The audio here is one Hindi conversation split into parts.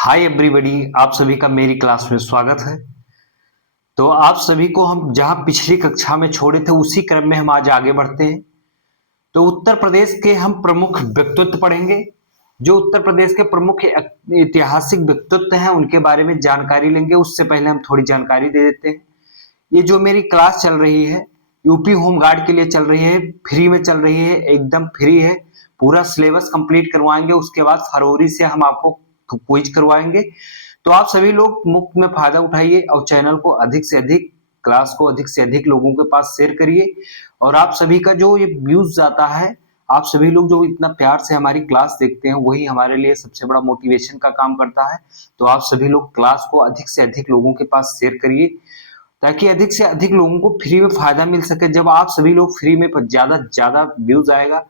हाय एवरीबॉडी, आप सभी का मेरी क्लास में स्वागत है। तो आप सभी को हम जहां पिछली कक्षा में छोड़े थे उसी क्रम में हम आज आगे बढ़ते हैं। तो उत्तर प्रदेश के हम प्रमुख व्यक्तित्व पढ़ेंगे। जो उत्तर प्रदेश के प्रमुख ऐतिहासिक व्यक्तित्व हैं उनके बारे में जानकारी लेंगे। उससे पहले हम थोड़ी जानकारी दे देते हैं। ये जो मेरी क्लास चल रही है यूपी होम गार्ड के लिए चल रही है, फ्री में चल रही है, एकदम फ्री है। पूरा सिलेबस कंप्लीट करवाएंगे, उसके बाद फरवरी से हम आपको क्विज करवाएंगे। तो आप सभी लोग मुफ्त में फायदा उठाइए और चैनल को अधिक से अधिक, क्लास को अधिक से अधिक लोगों के पास शेयर करिए। और आप सभी का जो ये व्यूज जाता है, आप सभी लोग जो इतना प्यार से हमारी क्लास देखते हैं, वही हमारे लिए सबसे बड़ा मोटिवेशन का काम करता है। तो आप सभी लोग क्लास को अधिक से अधिक लोगों के पास शेयर करिए ताकि अधिक से अधिक लोगों को फ्री में फायदा मिल सके। जब आप सभी लोग फ्री में ज्यादा ज्यादा व्यूज आएगा,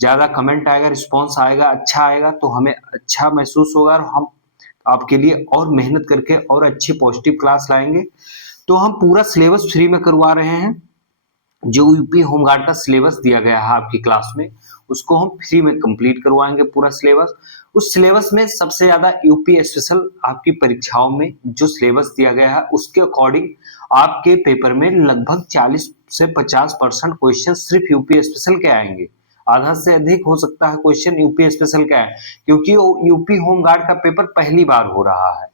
ज्यादा कमेंट आएगा, रिस्पॉन्स आएगा, अच्छा आएगा, तो हमें अच्छा महसूस होगा और हम आपके लिए और मेहनत करके और अच्छी पॉजिटिव क्लास लाएंगे। तो हम पूरा सिलेबस फ्री में करवा रहे हैं। जो यूपी होमगार्ड का सिलेबस दिया गया है आपकी क्लास में, उसको हम फ्री में कंप्लीट करवाएंगे पूरा सिलेबस। उस सिलेबस में सबसे ज्यादा यूपी स्पेशल आपकी परीक्षाओं में जो सिलेबस दिया गया है उसके अकॉर्डिंग आपके पेपर में लगभग 40 से 50% क्वेश्चन सिर्फ यूपी स्पेशल के आएंगे। आधा से अधिक हो सकता है क्वेश्चन यूपी स्पेशल का है, क्योंकि यूपी होमगार्ड का पेपर पहली बार हो रहा है।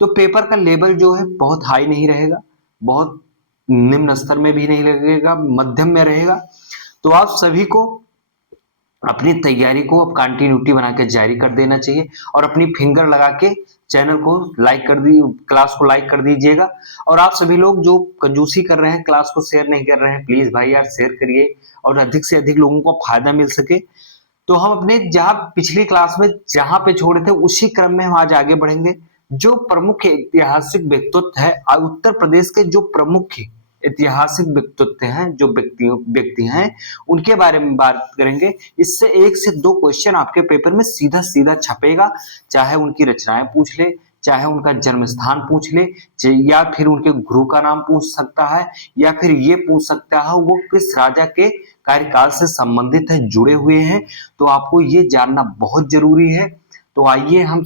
तो पेपर का लेवल जो है बहुत हाई नहीं रहेगा, बहुत निम्न स्तर में भी नहीं लगेगा, मध्यम में रहेगा। तो आप सभी को अपनी तैयारी को अब कंटिन्यूटी बना के जारी कर देना चाहिए और अपनी फिंगर लगा के चैनल को लाइक कर दी, क्लास को लाइक कर दीजिएगा। और आप सभी लोग जो कंजूसी कर रहे हैं, क्लास को शेयर नहीं कर रहे हैं, प्लीज भाई यार शेयर करिए और अधिक से अधिक लोगों को फायदा मिल सके। तो हम अपने जहां पिछली क्लास में जहां पे छोड़े थे उसी क्रम में हम आज आगे बढ़ेंगे। जो प्रमुख ऐतिहासिक व्यक्तित्व है उत्तर प्रदेश के, जो प्रमुख ऐतिहासिक व्यक्तित्व हैं, जो व्यक्ति हैं, उनके बारे में बात करेंगे। इससे एक से दो क्वेश्चन आपके पेपर में सीधा सीधा छपेगा। चाहे उनकी रचनाएं पूछ ले, चाहे उनका जन्म स्थान पूछ ले, या फिर उनके गुरु का नाम पूछ सकता है, या फिर ये पूछ सकता है वो किस राजा के कार्यकाल से संबंधित है, जुड़े हुए हैं। तो आपको ये जानना बहुत जरूरी है। तो आइए हम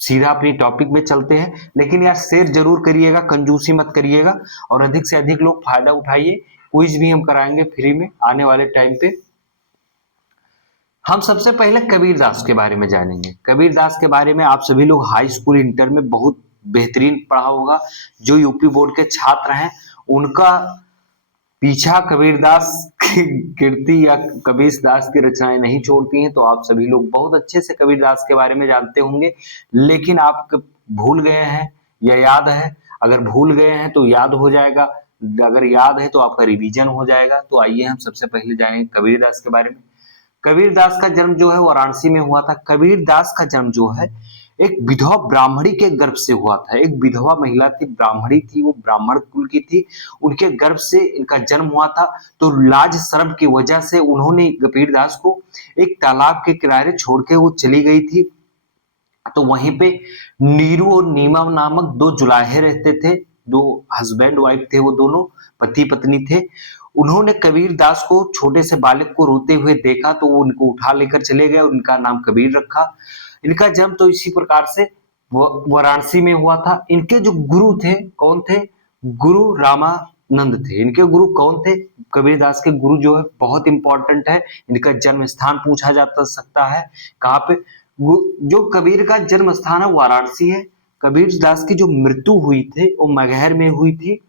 सीधा अपनी टॉपिक में चलते हैं। लेकिन यार शेयर जरूर करिएगा, कंजूसी मत करिएगा और अधिक से अधिक लोग फायदा उठाइए। क्विज भी हम कराएंगे फ्री में आने वाले टाइम पे। हम सबसे पहले कबीरदास के बारे में जानेंगे। कबीरदास के बारे में आप सभी लोग हाई स्कूल इंटर में बहुत बेहतरीन पढ़ा होगा। जो यूपी बोर्ड के छात्र हैं उनका पीछा कबीरदास की कीर्ति या कबीरदास की रचनाएं नहीं छोड़ती हैं। तो आप सभी लोग बहुत अच्छे से कबीरदास के बारे में जानते होंगे, लेकिन आप भूल गए हैं या याद है? अगर भूल गए हैं तो याद हो जाएगा, अगर याद है तो आपका रिवीजन हो जाएगा। तो आइए हम सबसे पहले जानेंगे कबीरदास के बारे में। कबीरदास का जन्म जो है वाराणसी में हुआ था। कबीरदास का जन्म जो है एक विधवा ब्राह्मणी के गर्भ से हुआ था। एक विधवा महिला थी, ब्राह्मणी थी, वो ब्राह्मण कुल की थी, उनके गर्भ से इनका जन्म हुआ था। तो लाज शर्म की वजह से उन्होंने कबीरदास को एक तालाब के किनारे छोड़ के वो चली गई थी। तो वहीं पे नीरू और नीमा नामक दो जुलाहे रहते थे, दो हस्बैंड वाइफ थे, वो दोनों पति पत्नी थे। उन्होंने कबीरदास को छोटे से बालक को रोते हुए देखा तो वो उनको उठा लेकर चले गए और इनका नाम कबीर रखा। इनका जन्म तो इसी प्रकार से वाराणसी में हुआ था। इनके जो गुरु थे, कौन थे? गुरु रामानंद थे। इनके गुरु कौन थे? कबीरदास के गुरु जो है बहुत इंपॉर्टेंट है। इनका जन्म स्थान पूछा जाता सकता है, कहाँ पे? जो कबीर का जन्म स्थान है वाराणसी है। कबीरदास की जो मृत्यु हुई थी वो मगहर में हुई थी।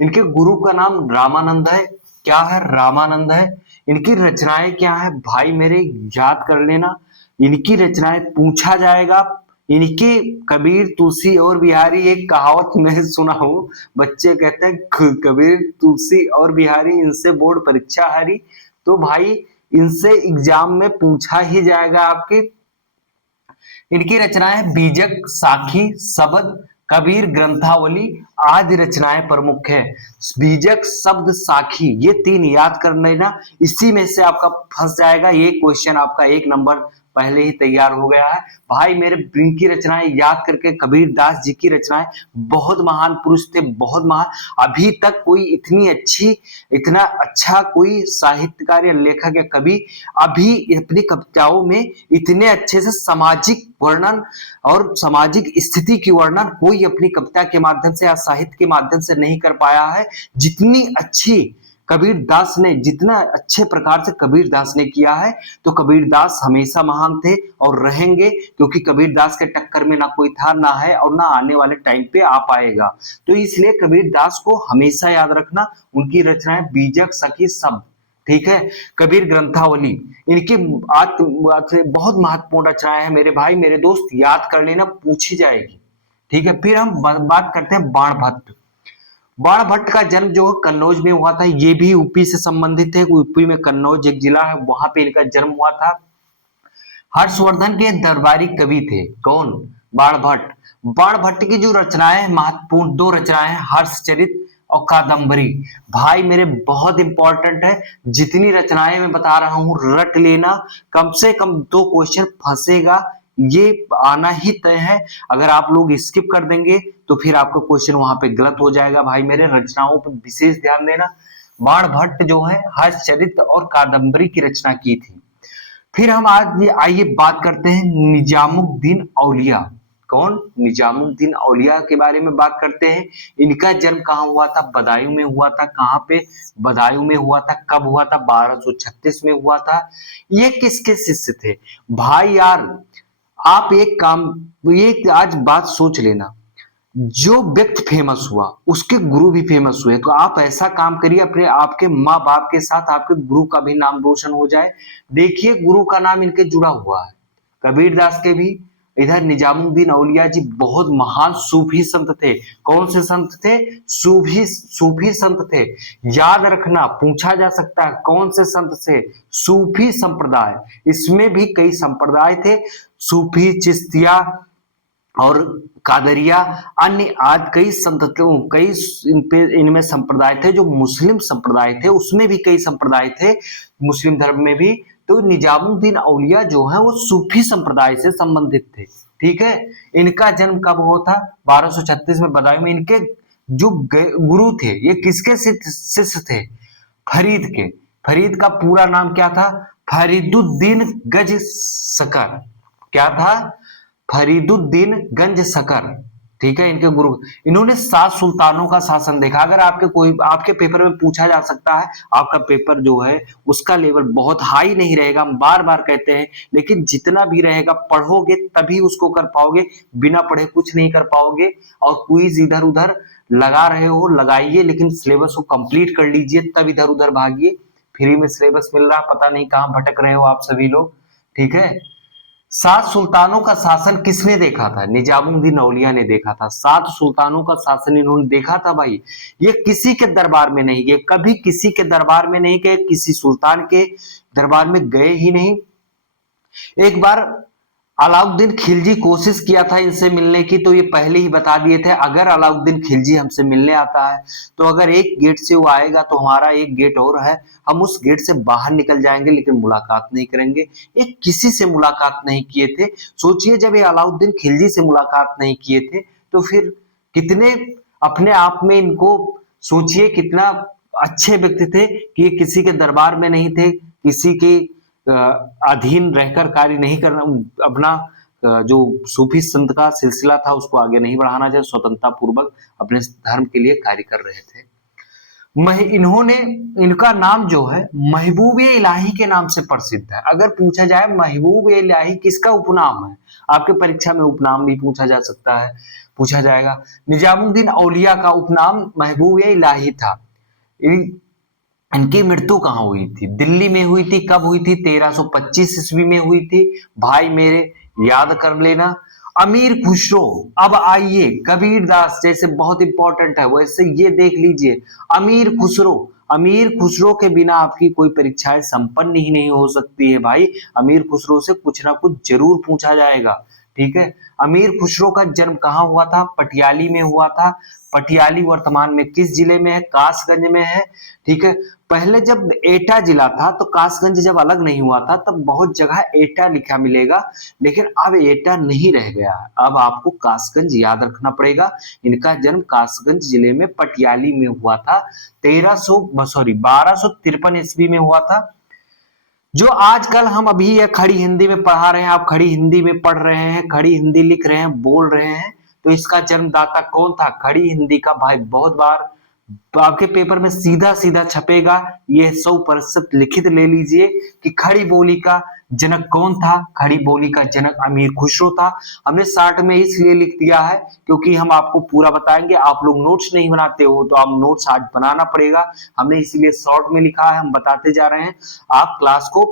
इनके गुरु का नाम रामानंद है। क्या है? रामानंद है। इनकी रचनाएं क्या है भाई मेरे, याद कर लेना। इनकी रचनाएं पूछा जाएगा। इनकी कबीर तुलसी और बिहारी, एक कहावत मैं सुना हूं, बच्चे कहते हैं कबीर तुलसी और बिहारी, इनसे बोर्ड परीक्षा हारी। तो भाई इनसे एग्जाम में पूछा ही जाएगा आपके। इनकी रचनाएं बीजक, साखी, सबद, कबीर ग्रंथावली आदि रचनाएं प्रमुख है। बीजक, शब्द, साखी, ये 3 याद कर लेना, इसी में से आपका फंस जाएगा। ये क्वेश्चन आपका 1 नंबर पहले ही तैयार हो गया है भाई मेरे। इनकी रचनाएं याद करके, कबीर दास जी की रचनाएं, बहुत महान पुरुष थे, बहुत महान। अभी तक कोई इतनी अच्छी, इतना अच्छा कोई साहित्यकार या लेखक या कवि अभी अपनी कविताओं में इतने अच्छे से सामाजिक वर्णन और सामाजिक स्थिति की वर्णन कोई अपनी कविता के माध्यम से या साहित्य के माध्यम से नहीं कर पाया है, जितनी अच्छी कबीर दास ने, जितना अच्छे प्रकार से कबीर दास ने किया है। तो कबीर दास हमेशा महान थे और रहेंगे, क्योंकि कबीर दास के टक्कर में ना कोई था, ना है और ना आने वाले टाइम पे आ पाएगा। तो इसलिए कबीर दास को हमेशा याद रखना, उनकी रचनाएं बीजक, सखी, शब्द, ठीक है। कबीर ग्रंथावली, इनकी बहुत महत्वपूर्ण रचनाएं है मेरे भाई मेरे दोस्त, याद कर लेना, पूछी जाएगी, ठीक है। फिर हम बात करते हैं बाण भट्ट। बाण भट्ट का जन्म जो कन्नौज में हुआ था, ये भी यूपी से संबंधित है। यूपी में कन्नौज एक जिला है, वहां पे इनका जन्म हुआ था। हर्षवर्धन के दरबारी कवि थे, कौन? बाण भट्ट। बाण भट्ट की जो रचनाएं महत्वपूर्ण 2 रचनाएं, हर्षचरित और कादम्बरी, भाई मेरे बहुत इंपॉर्टेंट है। जितनी रचनाएं मैं बता रहा हूं रट लेना, कम से कम 2 क्वेश्चन फंसेगा, ये आना ही तय है। अगर आप लोग स्किप कर देंगे तो फिर आपका क्वेश्चन वहां पे गलत हो जाएगा। भाई मेरे रचनाओं पर विशेष ध्यान देना। बाण भट्ट जो है हर्षचरित और कादम्बरी की रचना की थी। फिर हम आज ये आइए बात करते हैं निजामुद्दीन औलिया। कौन? निजामुद्दीन औलिया के बारे में बात करते हैं। इनका जन्म कहाँ हुआ था? बदायूं में हुआ था। कहाँ पे? बदायूं में हुआ था। कब हुआ था? 1236 में हुआ था। ये किसके शिष्य थे? भाई यार आप एक काम, ये आज बात सोच लेना, जो व्यक्ति फेमस हुआ उसके गुरु भी फेमस हुए। तो आप ऐसा काम करिए, अपने आपके माँ बाप के साथ आपके गुरु का भी नाम रोशन हो जाए। देखिए गुरु का नाम इनके जुड़ा हुआ है, कबीर दास के भी। इधर निजामुद्दीन औलिया जी बहुत महान सूफी संत थे। कौन से संत थे? सूफी संत थे। याद रखना, पूछा जा सकता है कौन से संत से? सूफी संप्रदाय। इसमें भी कई संप्रदाय थे, सूफी, चिश्तिया और कादरिया, अन्य आज कई संत, कई इनमें संप्रदाय थे। जो मुस्लिम संप्रदाय थे उसमें भी कई संप्रदाय थे, मुस्लिम धर्म में भी। तो निजामुद्दीन औलिया जो है वो सूफी संप्रदाय से संबंधित थे, ठीक है। इनका जन्म कब हुआ था? 1236 में बदायूं में। इनके जो गुरु थे ये किसके शिष्य थे? फरीद के। फरीद का पूरा नाम क्या था? फरीदुद्दीन गंज सकर। क्या था? फरीदुद्दीन गंज सकर, ठीक है। इनके गुरु, इन्होंने 7 सुल्तानों का शासन देखा। अगर आपके पेपर में पूछा जा सकता है, आपका पेपर जो है उसका लेवल बहुत हाई नहीं रहेगा, हम बार बार कहते हैं, लेकिन जितना भी रहेगा पढ़ोगे तभी उसको कर पाओगे, बिना पढ़े कुछ नहीं कर पाओगे। और क्विज इधर उधर लगा रहे हो लगाइए, लेकिन सिलेबस को कंप्लीट कर लीजिए, तब इधर उधर भागिए। फ्री में सिलेबस मिल रहा, पता नहीं कहाँ भटक रहे हो आप सभी लोग, ठीक है। 7 सुल्तानों का शासन किसने देखा था? निजामुद्दीन औलिया ने देखा था। 7 सुल्तानों का शासन इन्होंने देखा था भाई। ये किसी के दरबार में नहीं गए, कभी किसी के दरबार में नहीं गए, किसी सुल्तान के दरबार में गए ही नहीं। एक बार अलाउद्दीन खिलजी कोशिश किया था इनसे मिलने की, तो ये पहले ही बता दिए थे अगर अलाउद्दीन खिलजी हमसे मिलने आता है तो अगर एक गेट से वो आएगा तो हमारा एक गेट और है, हम उस गेट से बाहर निकल जाएंगे लेकिन मुलाकात नहीं करेंगे। ये किसी से मुलाकात नहीं किए थे। सोचिए जब ये अलाउद्दीन खिलजी से मुलाकात नहीं किए थे तो फिर कितने अपने आप में इनको सोचिए कितना अच्छे व्यक्ति थे कि ये किसी के दरबार में नहीं थे, किसी के अधीन रहकर कार्य नहीं करना, अपना जो सूफी संत का सिलसिला था उसको आगे नहीं बढ़ाना चाहिए, स्वतंत्रता पूर्वक अपने धर्म के लिए कार्य कर रहे थे। इन्होंने, इनका नाम जो है महबूब इलाही के नाम से प्रसिद्ध है। अगर पूछा जाए महबूब इलाही किसका उपनाम है, आपके परीक्षा में उपनाम भी पूछा जा सकता है, पूछा जाएगा। निजामुद्दीन औलिया का उपनाम महबूब इलाही था। इनकी मृत्यु कहाँ हुई थी? दिल्ली में हुई थी। कब हुई थी? 1325 ईस्वी में हुई थी। भाई मेरे याद कर लेना। अमीर खुसरो, अब आइए कबीर दास जैसे बहुत इंपॉर्टेंट है वैसे ये देख लीजिए अमीर खुसरो। अमीर खुसरो के बिना आपकी कोई परीक्षाएं संपन्न ही नहीं हो सकती है भाई। अमीर खुसरो से कुछ ना कुछ जरूर पूछा जाएगा, ठीक है। अमीर खुसरो का जन्म कहाँ हुआ था? पटियाली में हुआ था। पटियाली वर्तमान में किस जिले में है? कासगंज में है, ठीक है। पहले जब एटा जिला था तो कासगंज जब अलग नहीं हुआ था तब बहुत जगह एटा लिखा मिलेगा, लेकिन अब एटा नहीं रह गया है, अब आपको कासगंज याद रखना पड़ेगा। इनका जन्म कासगंज जिले में पटियाली में हुआ था। 1253 ईस्वी में हुआ था। जो आजकल हम अभी यह खड़ी हिंदी में पढ़ा रहे हैं, आप खड़ी हिंदी में पढ़ रहे हैं, खड़ी हिंदी लिख रहे हैं, बोल रहे हैं, तो इसका जन्मदाता कौन था? खड़ी हिंदी का भाई बहुत बार आपके पेपर में सीधा सीधा छपेगा, ये 100% लिखित ले लीजिए कि खड़ी बोली का जनक कौन था? खड़ी बोली का जनक अमीर खुसरो था। हमने शॉर्ट में इसलिए लिख दिया है क्योंकि हम आपको पूरा बताएंगे, आप लोग नोट्स नहीं बनाते हो तो आप नोट्स आज बनाना पड़ेगा, हमने इसलिए शॉर्ट में लिखा है, हम बताते जा रहे हैं। आप क्लास को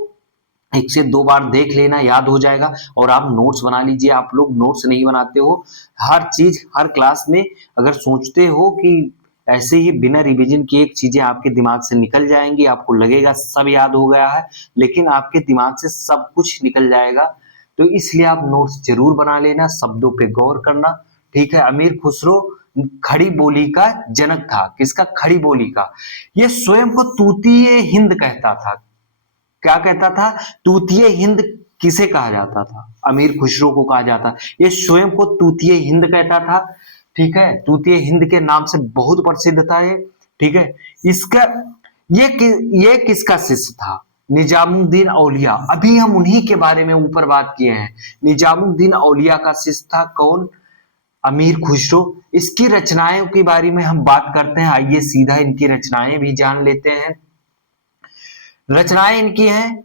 1 से 2 बार देख लेना, याद हो जाएगा, और आप नोट्स बना लीजिए। आप लोग नोट्स नहीं बनाते हो, हर चीज हर क्लास में अगर सोचते हो कि ऐसे ही बिना रिवीजन किए एक चीजें आपके दिमाग से निकल जाएंगी, आपको लगेगा सब याद हो गया है, लेकिन आपके दिमाग से सब कुछ निकल जाएगा। तो इसलिए आप नोट्स जरूर बना लेना, शब्दों पे गौर करना, ठीक है। अमीर खुसरो खड़ी बोली का जनक था। किसका? खड़ी बोली का। ये स्वयं को तूतीय हिंद कहता था। क्या कहता था? तूतीय हिंद किसे कहा जाता था? अमीर खुसरो को कहा जाता। ये स्वयं को तूतीय हिंद कहता था, ठीक है। तूतीय हिंद के नाम से बहुत प्रसिद्ध था ये, ठीक है। इसका ये किसका शिष्य था? निजामुद्दीन औलिया। अभी हम उन्हीं के बारे में ऊपर बात किए हैं। निजामुद्दीन औलिया का शिष्य था कौन? अमीर खुसरो। इसकी रचनाओं के बारे में हम बात करते हैं, आइए सीधा इनकी रचनाएं भी जान लेते हैं। रचनाएं इनकी हैं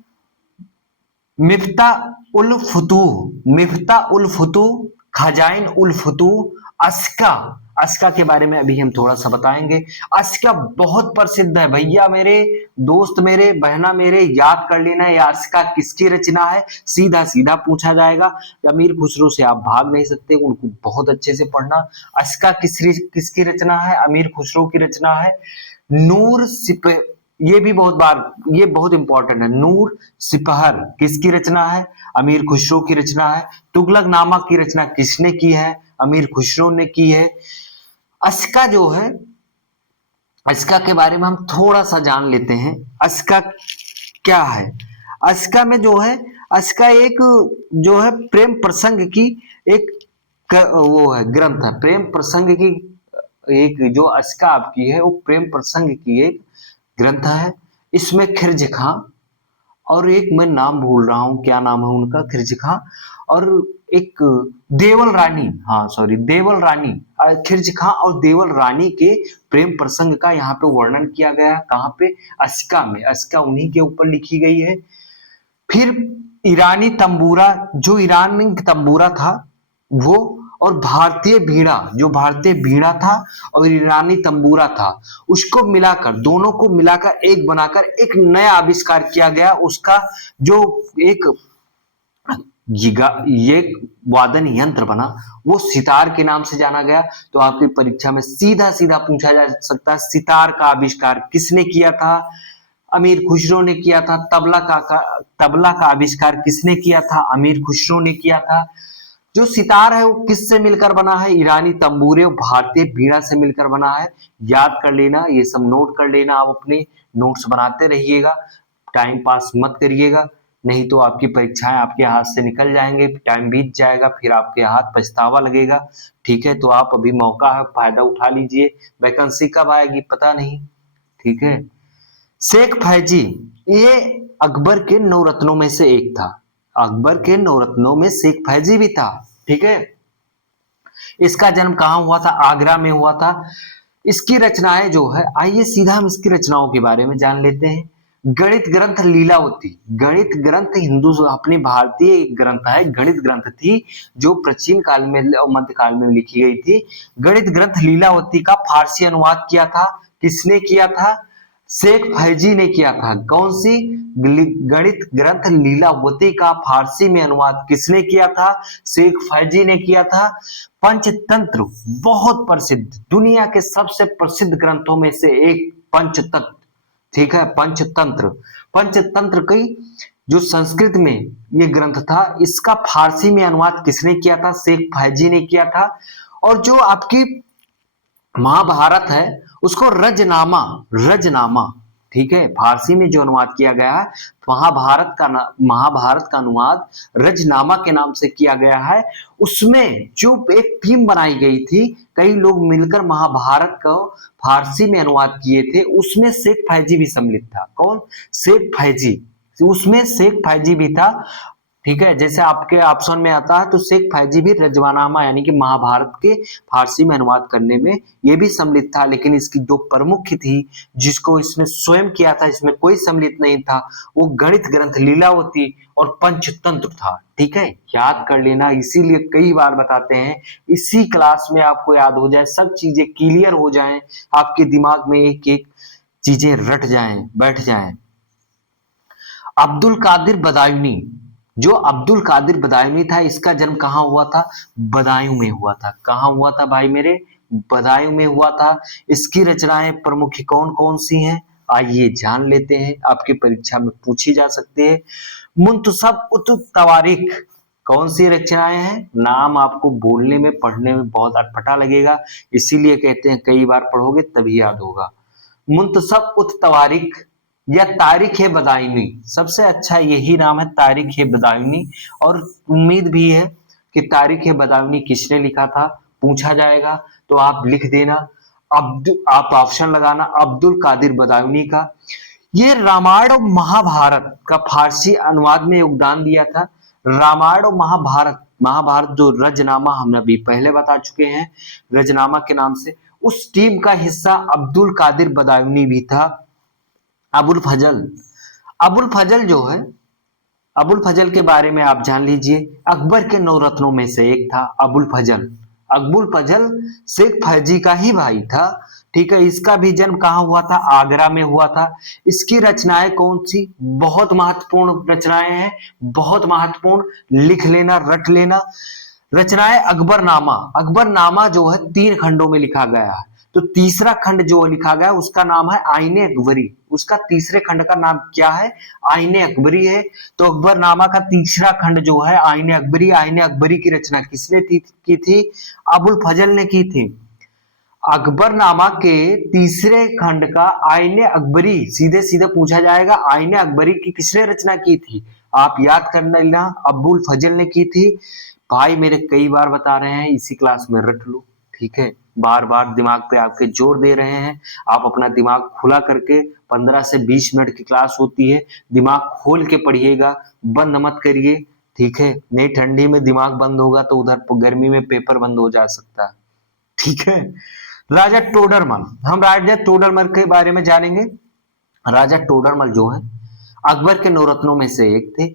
मिफ्ता उल फुतूह, मिफ्ता उल फुतूह, खजाइन उल फुतूह, अस्का। अस्का के बारे में अभी हम थोड़ा सा बताएंगे। अस्का बहुत प्रसिद्ध है भैया, मेरे दोस्त, मेरे बहना, मेरे याद कर लेना, यह अस्का किसकी रचना है? सीधा सीधा पूछा जाएगा। अमीर खुसरो से आप भाग नहीं सकते, उनको बहुत अच्छे से पढ़ना। अस्का किसकी रचना है? अमीर खुसरो की रचना है। नूर सिप ये भी बहुत बार, ये बहुत इंपॉर्टेंट है। नूर सिपहर किसकी रचना है? अमीर खुसरो की रचना है। तुगलकनामा की रचना किसने की है? अमीर खुसरो ने की है। अस्का जो है, अस्का के बारे में हम थोड़ा सा जान लेते हैं। अस्का क्या है? अस्का में जो है, अस्का एक जो है प्रेम प्रसंग की एक वो है, ग्रंथ है, प्रेम प्रसंग की एक जो अस्का आपकी है वो प्रेम प्रसंग की एक ग्रंथ है। इसमें खिरज खां और एक मैं नाम भूल रहा हूं, क्या नाम है उनका, खिरज खां और एक देवल रानी, हाँ सॉरी देवल रानी, खिरज खां और देवल रानी के प्रेम प्रसंग का यहाँ पे वर्णन किया गया है। कहाँ पे? अस्का में। अस्का उन्हीं के ऊपर लिखी गई है। फिर ईरानी तंबूरा, जो ईरानी तंबूरा था वो, और भारतीय बीड़ा, जो भारतीय बीड़ा था और ईरानी तंबूरा था, उसको मिलाकर, दोनों को मिलाकर एक बनाकर एक नया आविष्कार किया गया। उसका जो एक ये वादन यंत्र बना वो सितार के नाम से जाना गया। तो आपकी परीक्षा में सीधा सीधा पूछा जा सकता है, सितार का आविष्कार किसने किया था? अमीर खुसरो ने किया था। तबला का आविष्कार किसने किया था? अमीर खुसरो ने किया था। जो सितार है वो किससे मिलकर बना है? ईरानी तंबूरे और भारतीय बीड़ा से मिलकर बना है। याद कर लेना, ये सब नोट कर लेना, आप अपने नोट्स बनाते रहिएगा, टाइम पास मत करिएगा, नहीं तो आपकी परीक्षाएं आपके हाथ से निकल जाएंगे, टाइम बीत जाएगा, फिर आपके हाथ पछतावा लगेगा, ठीक है। तो आप अभी मौका है, फायदा उठा लीजिए, वैकेंसी कब आएगी पता नहीं, ठीक है। शेख फैजी, ये अकबर के 9 रत्नों में से एक था। अकबर के 9 रत्नों में शेख फैजी भी था, ठीक है। इसका जन्म कहाँ हुआ था? आगरा में हुआ था। इसकी रचनाएं जो है, आइए सीधा हम इसकी रचनाओं के बारे में जान लेते हैं। गणित ग्रंथ लीलावती, गणित ग्रंथ हिंदू अपनी भारतीय ग्रंथ है, गणित ग्रंथ थी जो प्राचीन काल में मध्य काल में लिखी गई थी। गणित ग्रंथ लीलावती का फारसी अनुवाद किया था, किसने किया था? शेख फैजी ने किया था। कौन सी? गणित ग्रंथ लीलावती का फारसी में अनुवाद किसने किया था? शेख फैजी ने किया था। पंचतंत्र बहुत प्रसिद्ध, दुनिया के सबसे प्रसिद्ध ग्रंथों में से एक पंचतंत्र, ठीक है। पंचतंत्र, पंचतंत्र की जो संस्कृत में ये ग्रंथ था, इसका फारसी में अनुवाद किसने किया था? शेख फैजी ने किया था। और जो आपकी महाभारत है उसको रजनामा, रजनामा, ठीक है, फारसी में जो अनुवाद किया गया है महाभारत का अनुवाद रजनामा के नाम से किया गया है। उसमें जो एक टीम बनाई गई थी, कई लोग मिलकर महाभारत को फारसी में अनुवाद किए थे, उसमें शेख फैजी भी सम्मिलित था। कौन? शेख फैजी, उसमें शेख फैजी भी था। ठीक है, जैसे आपके ऑप्शन में आता है तो शेख फैजी भी रजवानामा यानी कि महाभारत के फारसी में अनुवाद करने में ये भी सम्मिलित था। लेकिन इसकी जो प्रमुख थी जिसको इसने स्वयं किया था, इसमें कोई सम्मिलित नहीं था, वो गणित ग्रंथ लीलावती और पंचतंत्र था। ठीक है, याद कर लेना, इसीलिए कई बार बताते हैं इसी क्लास में आपको याद हो जाए, सब चीजें क्लियर हो जाएं, आपके दिमाग में एक एक चीजें रट जाएं, बैठ जाएं। अब्दुल कादिर बदायूनी, जो अब्दुल कादिर बदायूनी था, इसका जन्म कहाँ हुआ था? बदायूं में हुआ था। कहाँ हुआ था भाई मेरे? बदायूं में हुआ था। इसकी रचनाएं प्रमुख कौन कौन सी हैं? आइए जान लेते हैं, आपकी परीक्षा में पूछी जा सकती है। मुंतसब उत तवारीख, कौन सी रचनाएं हैं? नाम आपको बोलने में पढ़ने में बहुत अटपटा लगेगा, इसीलिए कहते हैं कई बार पढ़ोगे तभी याद होगा। मुंतसब उत तवारीख या तारिख बदायूनी, सबसे अच्छा यही नाम है, तारिख बदायूनी। और उम्मीद भी है कि तारिख बदायूनी किसने लिखा था, पूछा जाएगा तो आप लिख देना, आप ऑप्शन लगाना अब्दुल कादिर बदायूनी का। ये रामायण और महाभारत का फारसी अनुवाद में योगदान दिया था। रामायण और महाभारत, महाभारत जो रजनामा हम अभी पहले बता चुके हैं रजनामा के नाम से, उस टीम का हिस्सा अब्दुल कादिर बदायूनी भी था। अबुल फजल, अबुल फजल जो है, अबुल फजल के बारे में आप जान लीजिए, अकबर के 9 रत्नों में से एक था अबुल फजल। अबुल फजल शेख फैजी का ही भाई था। ठीक है, इसका भी जन्म कहाँ हुआ था? आगरा में हुआ था। इसकी रचनाएं कौन सी? बहुत महत्वपूर्ण रचनाएं हैं, बहुत महत्वपूर्ण, लिख लेना, रट लेना। रचनाएं अकबरनामा, अकबरनामा जो है 3 खंडों में लिखा गया है। तो तीसरा खंड जो लिखा गया उसका नाम है आईने अकबरी। उसका तीसरे खंड का नाम क्या है? आईने अकबरी है। तो अकबरनामा का तीसरा खंड जो है आईने अकबरी, आईने अकबरी की रचना किसने की थी? अबुल फजल ने की थी। अकबरनामा के तीसरे खंड का आईने अकबरी, सीधे सीधे पूछा जाएगा आईने अकबरी की किसने रचना की थी? आप याद कर लेना, अबुल फजल ने की थी। भाई मेरे कई बार बता रहे हैं, इसी क्लास में रट लो। ठीक है, बार बार दिमाग पे आपके जोर दे रहे हैं, आप अपना दिमाग खुला करके, 15 से 20 मिनट की क्लास होती है, दिमाग खोल के पढ़िएगा, बंद मत करिए। ठीक है, नहीं ठंडी में दिमाग बंद होगा तो उधर गर्मी में पेपर बंद हो जा सकता है। ठीक है, राजा टोडरमल, हम राजा टोडरमल के बारे में जानेंगे। राजा टोडरमल जो है अकबर के 9 रत्नों में से एक थे।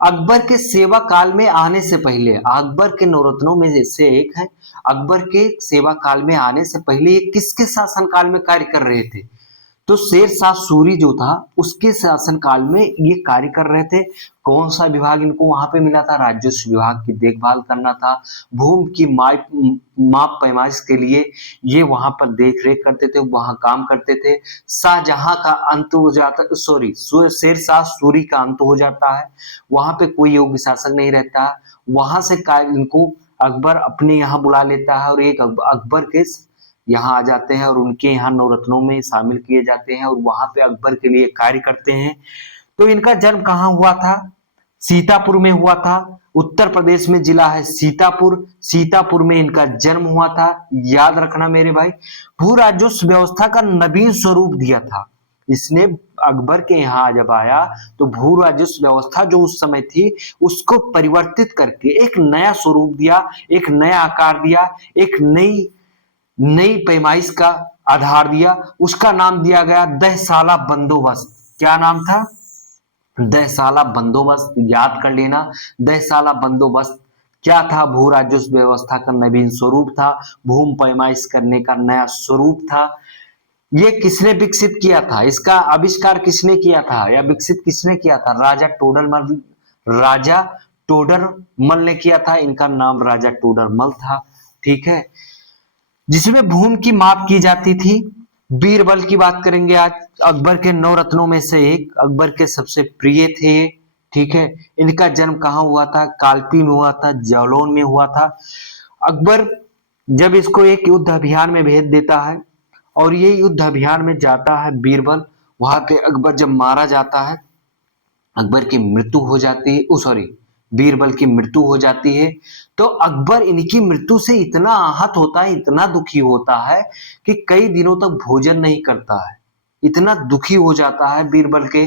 अकबर के सेवा काल में आने से पहले, अकबर के 9 रत्नों में से एक है, अकबर के सेवा काल में आने से पहले ये किसके शासन काल में कार्य कर रहे थे? तो शेर शाह सूरी जो था उसके शासन काल में ये कार्य कर रहे थे। कौन सा विभाग इनको वहां पे मिला था? राजस्व विभाग की देखभाल करना था। भूमि की माप पैमाइश के लिए ये वहां पर देख रेख करते थे, वहां काम करते थे। शाहजहां का अंत हो जाता, सॉरी, शेर शाह सूरी का अंत हो जाता है, वहां पे कोई योग्य शासक नहीं रहता। वहां से इनको अकबर अपने यहाँ बुला लेता है और एक अकबर के यहाँ आ जाते हैं और उनके यहाँ 9 रत्नों में शामिल किए जाते हैं और वहां पे अकबर के लिए कार्य करते हैं। तो इनका जन्म कहाँ हुआ था? सीतापुर में हुआ था। उत्तर प्रदेश में जिला है सीतापुर, सीतापुर में इनका जन्म हुआ था। याद रखना मेरे भाई, भू राजस्व व्यवस्था का नवीन स्वरूप दिया था इसने। अकबर के यहाँ जब आया तो भू राजस्व व्यवस्था जो उस समय थी उसको परिवर्तित करके एक नया स्वरूप दिया, एक नया आकार दिया, एक नई पैमाइश का आधार दिया। उसका नाम दिया गया दहसाला बंदोबस्त। क्या नाम था? दहसाला बंदोबस्त। याद कर लेना, दहसाला बंदोबस्त क्या था? भू राजस्व व्यवस्था का नवीन स्वरूप था, भूमि पैमाइश करने का नया स्वरूप था। ये किसने विकसित किया था? इसका आविष्कार किसने किया था या विकसित किसने किया था? राजा टोडरमल, राजा टोडरमल ने किया था। इनका नाम राजा टोडरमल था। ठीक है, जिसमें भूमि की माप की जाती थी। बीरबल की बात करेंगे आज, अकबर के 9 रत्नों में से एक, अकबर के सबसे प्रिय थे। ठीक है। इनका जन्म कहाँ हुआ था? कालपी में हुआ था, जालौन में हुआ था। अकबर जब इसको एक युद्ध अभियान में भेज देता है और ये युद्ध अभियान में जाता है बीरबल, वहां पे अकबर जब मारा जाता है, अकबर की मृत्यु हो जाती है, ओ सॉरी, बीरबल की मृत्यु हो जाती है। तो अकबर इनकी मृत्यु से इतना आहत होता है, इतना दुखी होता है कि कई दिनों तक भोजन नहीं करता है। इतना दुखी हो जाता है बीरबल के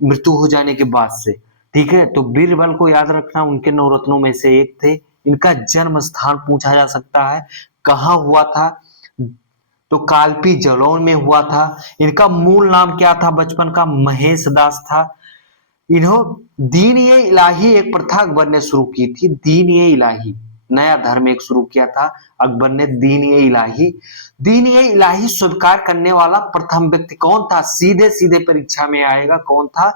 मृत्यु हो जाने के बाद से। ठीक है, तो बीरबल को याद रखना, उनके नवरत्नों में से एक थे। इनका जन्म स्थान पूछा जा सकता है, कहाँ हुआ था? तो कालपी जलौन में हुआ था। इनका मूल नाम क्या था बचपन का? महेश दास था। इन्हों दीन ए इलाही एक प्रथा अकबर ने शुरू की थी। दीन ए इलाही नया धर्म एक शुरू किया था अकबर ने, दीन ए इलाही। दीन ए इलाही स्वीकार करने वाला प्रथम व्यक्ति कौन था? सीधे सीधे परीक्षा में आएगा, कौन था?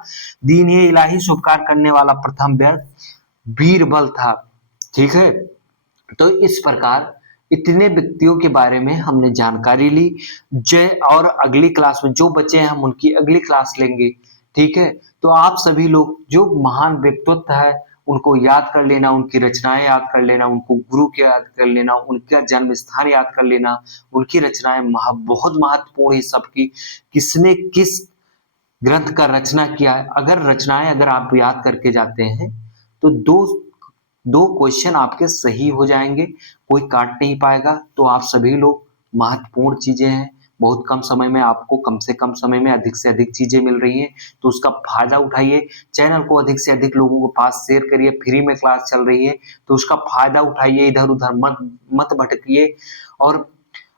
दीन ए इलाही स्वीकार करने वाला प्रथम व्यक्ति बीरबल था। ठीक है, तो इस प्रकार इतने व्यक्तियों के बारे में हमने जानकारी ली। जय और अगली क्लास में जो बचे हैं हम उनकी अगली क्लास लेंगे। ठीक है, तो आप सभी लोग जो महान व्यक्तित्व है उनको याद कर लेना, उनकी रचनाएं याद कर लेना, उनको गुरु के याद कर लेना, उनका जन्म स्थान याद कर लेना। उनकी रचनाएं बहुत महत्वपूर्ण है सबकी, किसने किस ग्रंथ का रचना किया है। अगर आप याद करके जाते हैं तो दो दो क्वेश्चन आपके सही हो जाएंगे, कोई काट नहीं पाएगा। तो आप सभी लोग, महत्वपूर्ण चीजें हैं, बहुत कम समय में आपको कम से कम समय में अधिक से अधिक चीजें मिल रही हैं, तो उसका फायदा उठाइए। चैनल को अधिक से अधिक लोगों के पास शेयर करिए, फ्री में क्लास चल रही है तो उसका फायदा उठाइए, इधर उधर मत भटकिए और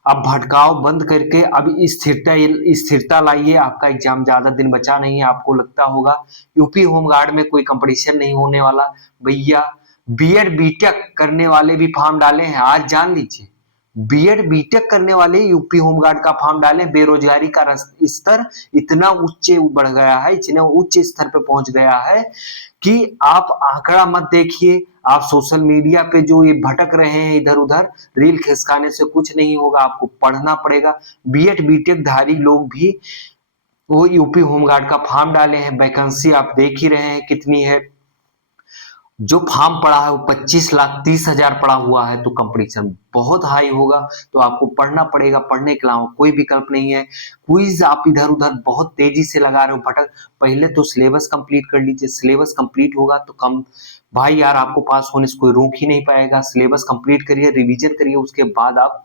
अब भटकाव बंद करके अब स्थिरता लाइए। आपका एग्जाम ज्यादा दिन बचा नहीं है। आपको लगता होगा यूपी होमगार्ड में कोई कंपटीशन नहीं होने वाला, भैया बीएड बीटेक करने वाले भी फॉर्म डाले हैं, आज जान लीजिए। बीएड बीटेक करने वाले यूपी होमगार्ड का फॉर्म डाले। बेरोजगारी का स्तर इतना उच्च बढ़ गया है, इतना उच्च स्तर पे पहुंच गया है कि आप आंकड़ा मत देखिए। आप सोशल मीडिया पे जो ये भटक रहे हैं इधर उधर, रील खिसकाने से कुछ नहीं होगा, आपको पढ़ना पड़ेगा। बीएड बीटेक धारी लोग भी वो यूपी होमगार्ड का फॉर्म डाले हैं। वैकेंसी आप देख ही रहे हैं कितनी है। जो फॉर्म पड़ा है वो 25,30,000 पड़ा हुआ है, तो कंपटीशन बहुत हाई होगा। तो आपको पढ़ना पड़ेगा, पढ़ने के अलावा कोई विकल्प नहीं है। क्विज आप इधर उधर बहुत तेजी से लगा रहे हो, भटक। पहले तो सिलेबस कंप्लीट कर लीजिए, सिलेबस कंप्लीट होगा तो कम भाई यार आपको पास होने से कोई रोक ही नहीं पाएगा। सिलेबस कंप्लीट करिए, रिवीजन करिए, उसके बाद आप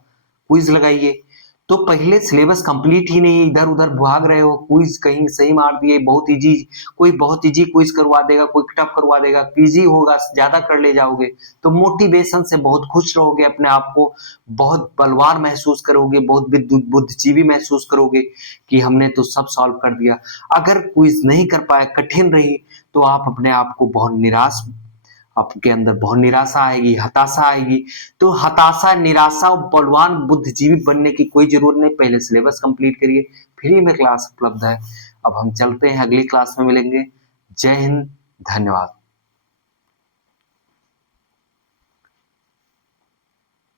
क्विज लगाइए। तो पहले सिलेबस कंप्लीट ही नहीं, इधर उधर भाग रहे हो, क्विज कहीं सही मार दिए, बहुत इजी, कोई बहुत इजी क्विज करवा देगा, कोई टफ करवा देगा, इजी होगा ज्यादा कर ले जाओगे तो मोटिवेशन से बहुत खुश रहोगे, अपने आप को बहुत बलवान महसूस करोगे, बहुत बुद्धिजीवी महसूस करोगे कि हमने तो सब सॉल्व कर दिया। अगर क्विज नहीं कर पाए, कठिन रही, तो आप अपने आप को बहुत निराश, आपके अंदर बहुत निराशा आएगी, हताशा आएगी। तो हताशा, निराशा और बलवान बुद्धिजीवी बनने की कोई जरूरत नहीं। पहले सिलेबस कंप्लीट करिए, फ्री में क्लास उपलब्ध है। अब हम चलते हैं, अगली क्लास में मिलेंगे। जय हिंद, धन्यवाद।